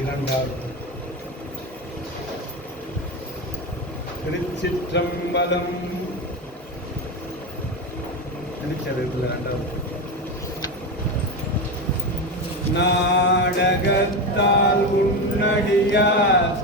இரண்டாவது திருச்சிற்றம்பலம். திருச்சரத்தில் இரண்டாவது நாடகத்தால் உன்னடியார்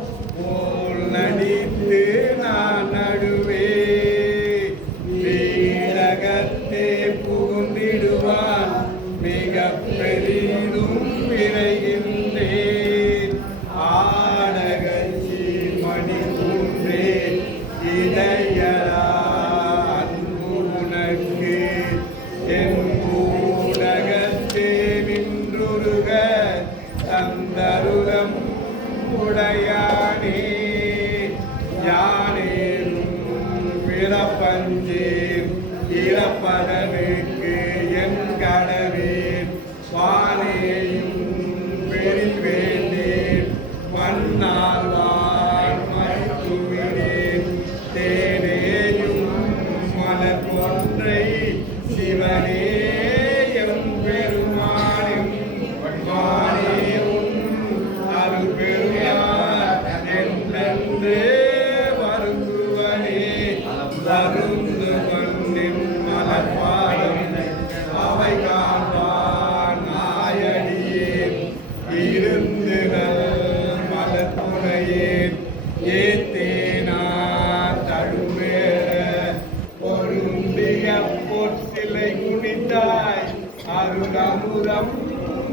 ஐயப்போர் சிலை குடித்தாய் அருளமுறம்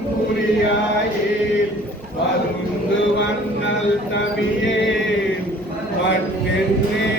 புரியாயேன் வருந்து வண்ணல் தமியே பட்டென்னே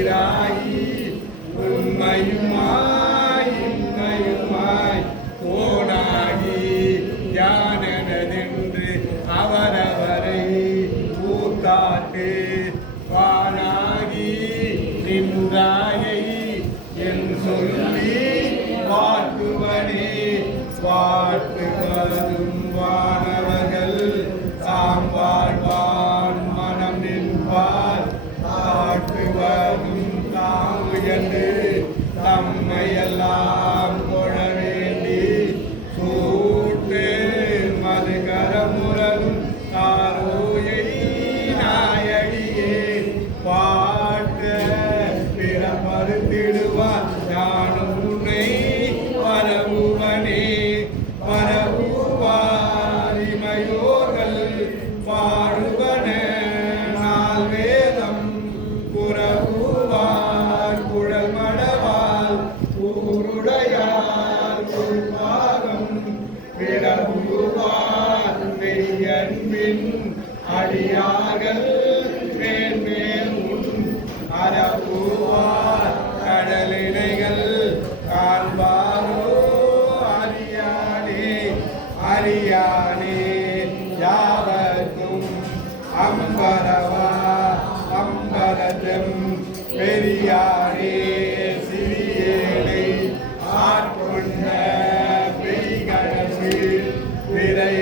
இருக்கிறாய் உண்மையுமா அடியார்கள் மேன்மேல் உன் அறப்பூவார் கடலினைகள் காண்பாரோ அறியானே அறியானே யாவர்க்கும் அம்பரவா அம்பரதம் பெரியாரே சிறியேனை ஆட்கொண்ட பெரிகடவு விரையார்ந்த